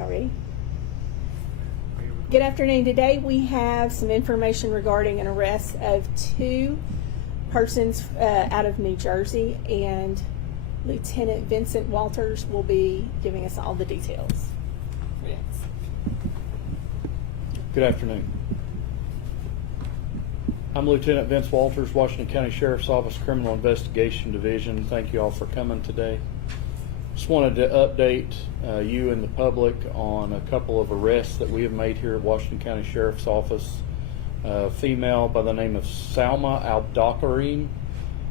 Y'all ready? Good afternoon. Today we have some information regarding an arrest of 2 persons out of New Jersey, and Lieutenant Vincent Walters will be giving us all the details. Vince. Good afternoon. I'm Lieutenant Vince Walters, Washington County Sheriff's Office Criminal Investigation Division. Thank you all for coming today. Just wanted to update you and the public on a couple of arrests that we have made here at Washington County Sheriff's Office. A female by the name of Salma Al-Dakarim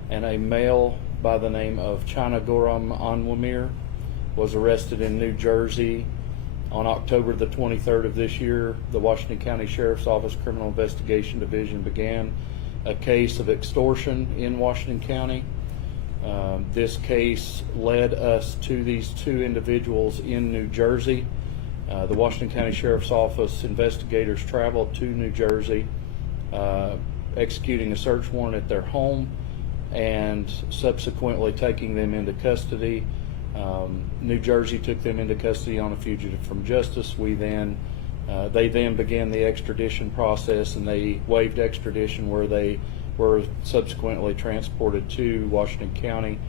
and a male by the name of China Goram Anwamir was arrested in New Jersey on October the 23rd of this year. The Washington County Sheriff's Office Criminal Investigation Division began a case of extortion in Washington County. This case led us to these 2 individuals in New Jersey. The Washington County Sheriff's Office investigators traveled to New Jersey, executing a search warrant at their home and subsequently taking them into custody. New Jersey took them into custody on a fugitive from justice. They then began the extradition process, and they waived extradition where they were subsequently transported to Washington County.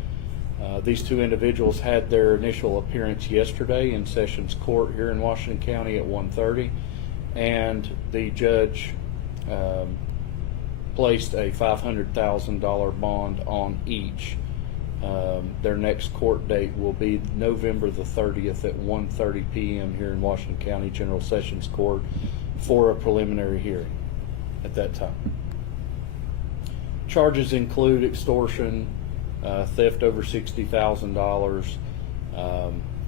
These 2 individuals had their initial appearance yesterday in Sessions Court here in Washington County at 1:30, and the judge placed a $500,000 bond on each. Their next court date will be November the 30th at 1:30 p.m. here in Washington County General Sessions Court for a preliminary hearing at that time. Charges include extortion, theft over $60,000,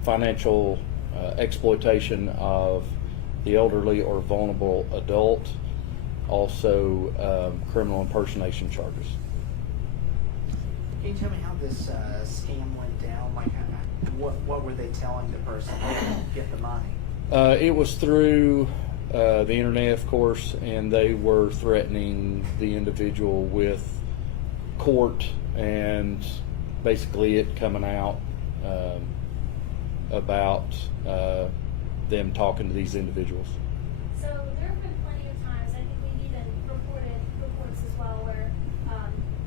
financial exploitation of the elderly or vulnerable adult, also criminal impersonation charges. Can you tell me how this scam went down? Like, what were they telling the person to get the money? It was through the internet, of course, and they were threatening the individual with court and basically it coming out about them talking to these individuals. So there have been plenty of times, I think we've even reported reports as well, where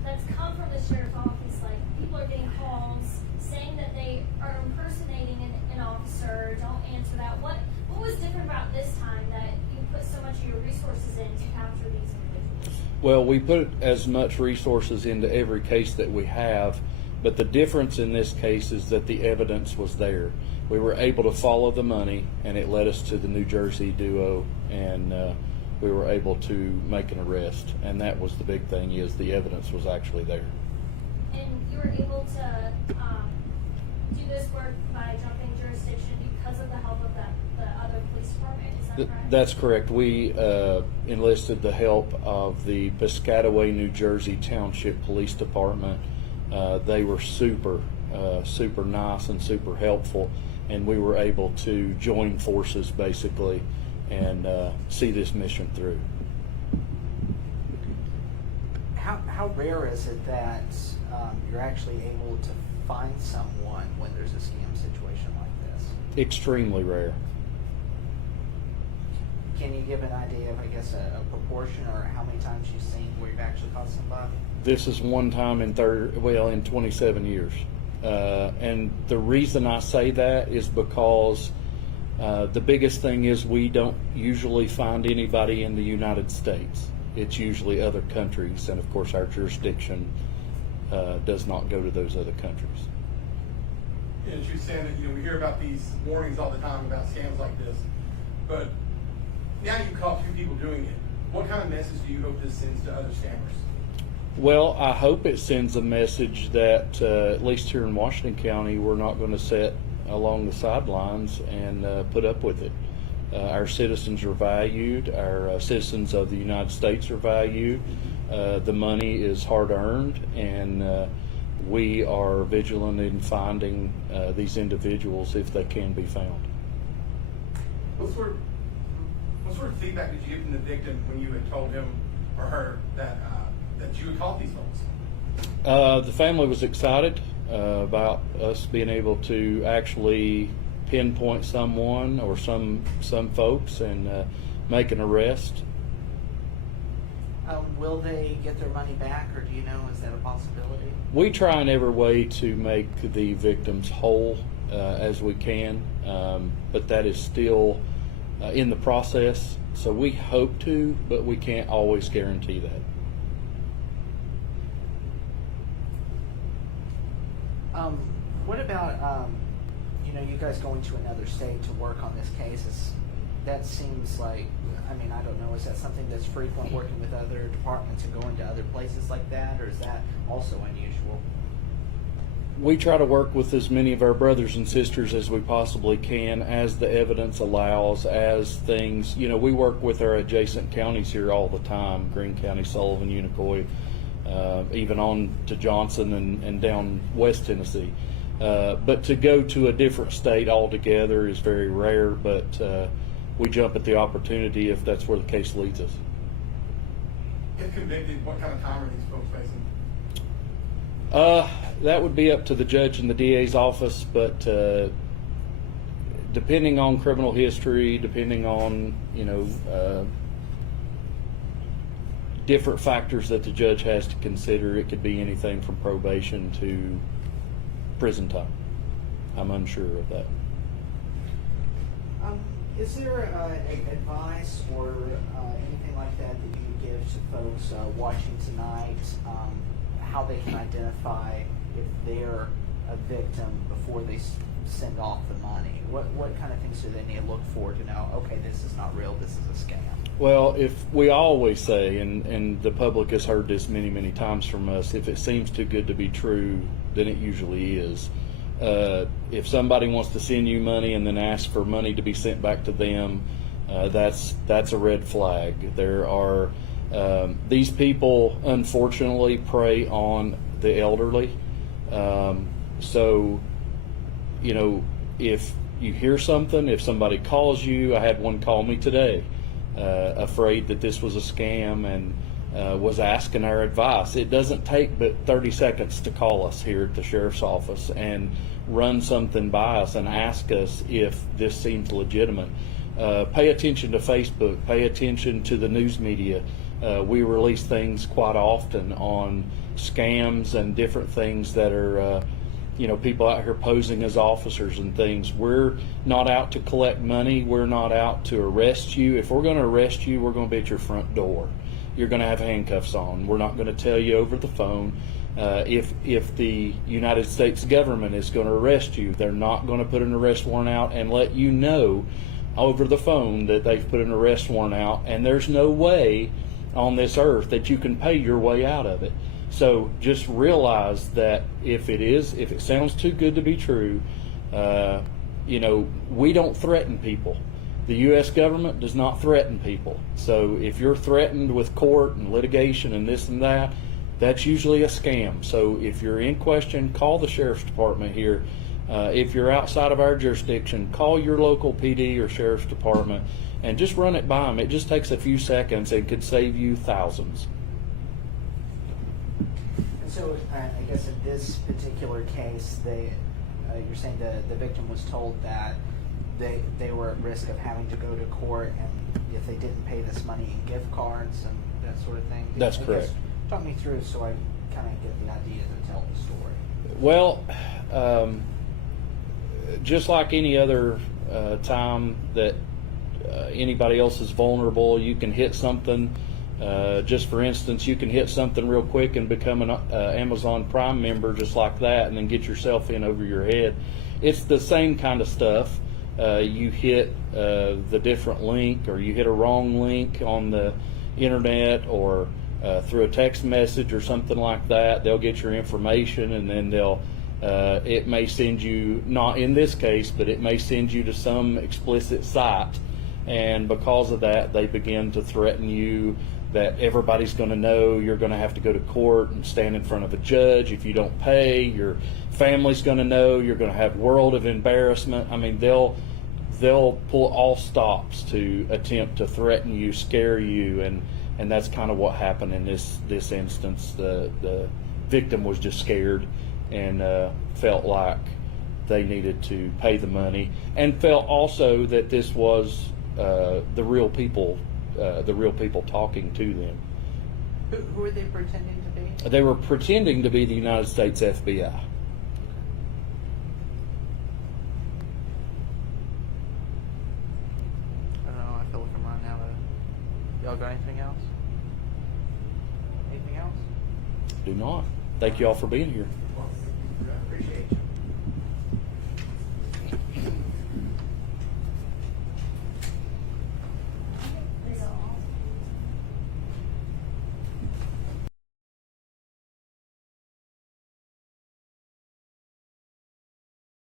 that's come from the sheriff's office, like people are getting calls saying that they are impersonating an officer, don't answer that. What was different about this time that you put so much of your resources in to capture these individuals? Well, we put as much resources into every case that we have, but the difference in this case is that the evidence was there. We were able to follow the money, and it led us to the New Jersey duo, and we were able to make an arrest. And that was the big thing, is the evidence was actually there. And you were able to do this work by jumping jurisdiction because of the help of the other police department, is that correct? That's correct. We enlisted the help of the Piscataway, New Jersey Township Police Department. They were super nice and super helpful, and we were able to join forces basically and see this mission through. How rare is it that you're actually able to find someone when there's a scam situation like this? Extremely rare. Can you give an idea of, I guess, a proportion, or how many times you've seen where you've actually caught somebody? This is one time in 27 years. And the reason I say that is because the biggest thing is we don't usually find anybody in the United States. It's usually other countries, and of course our jurisdiction does not go to those other countries. Yeah, as you're saying that, we hear about these warnings all the time about scams like this, but now you caught 2 people doing it. What kind of message do you hope this sends to other scammers? Well, I hope it sends a message that at least here in Washington County, we're not going to sit along the sidelines and put up with it. Our citizens are valued. Our citizens of the United States are valued. The money is hard earned, and we are vigilant in finding these individuals if they can be found. What sort of feedback did you give from the victim when you had told him or her that you had caught these folks? The family was excited about us being able to actually pinpoint someone or some folks and make an arrest. Will they get their money back, or do you know, is that a possibility? We try in every way to make the victims whole as we can, but that is still in the process. So we hope to, but we can't always guarantee that. What about, you guys going to another state to work on this case? That seems like, I don't know, is that something that's frequent, working with other departments and going to other places like that, or is that also unusual? We try to work with as many of our brothers and sisters as we possibly can, as the evidence allows, as things, we work with our adjacent counties here all the time, Greene County, Sullivan, Unicoi, even on to Johnson and down West Tennessee. But to go to a different state altogether is very rare, but we jump at the opportunity if that's where the case leads us. If convicted, what kind of time are these folks facing? That would be up to the judge and the DA's office, but depending on criminal history, depending on, different factors that the judge has to consider, it could be anything from probation to prison time. I'm unsure of that. Is there advice or anything like that that you give to folks watching tonight, how they can identify if they're a victim before they send off the money? What kind of things do they need to look for to know, okay, this is not real, this is a scam? Well, if we always say, and the public has heard this many, many times from us, if it seems too good to be true, then it usually is. If somebody wants to send you money and then ask for money to be sent back to them, that's a red flag. There are these people, unfortunately, prey on the elderly. So, if you hear something, if somebody calls you, I had one call me today, afraid that this was a scam and was asking our advice. It doesn't take but 30 seconds to call us here at the sheriff's office and run something by us and ask us if this seems legitimate. Pay attention to Facebook, pay attention to the news media. We release things quite often on scams and different things that are people out here posing as officers and things. We're not out to collect money. We're not out to arrest you. If we're going to arrest you, we're going to be at your front door. You're going to have handcuffs on. We're not going to tell you over the phone. If the United States government is going to arrest you, they're not going to put an arrest warrant out and let you know over the phone that they've put an arrest warrant out, and there's no way on this earth that you can pay your way out of it. So just realize that if it sounds too good to be true, we don't threaten people. The U.S. government does not threaten people. So if you're threatened with court and litigation and this and that, that's usually a scam. So if you're in question, call the sheriff's department here. If you're outside of our jurisdiction, call your local PD or sheriff's department and just run it by them. It just takes a few seconds and could save you thousands. And so I guess in this particular case, you're saying the victim was told that they were at risk of having to go to court, and if they didn't pay this money in gift cards and that sort of thing. That's I guess, correct. talk me through so I kind of get the idea to tell the story. Well, just like any other time that anybody else is vulnerable, you can hit something. Just for instance, you can hit something real quick and become an Amazon Prime member just like that, and then get yourself in over your head. It's the same kind of stuff. You hit the different link, or you hit a wrong link on the internet, or through a text message or something like that. They'll get your information, and then it may send you, not in this case, but it may send you to some explicit site, and because of that, they begin to threaten you that everybody's going to know. You're going to have to go to court and stand in front of a judge if you don't pay. Your family's going to know. You're going to have world of embarrassment. I mean, they'll pull all stops to attempt to threaten you, scare you, and that's kind of what happened in this instance. The victim was just scared and felt like they needed to pay the money, and felt also that this was the real people talking to them. Who are they pretending to be? They were pretending to be the United States FBI. I don't know. I feel like I'm running out of. Y'all got anything else? Anything else? Do not. Thank you all for being here. Appreciate you.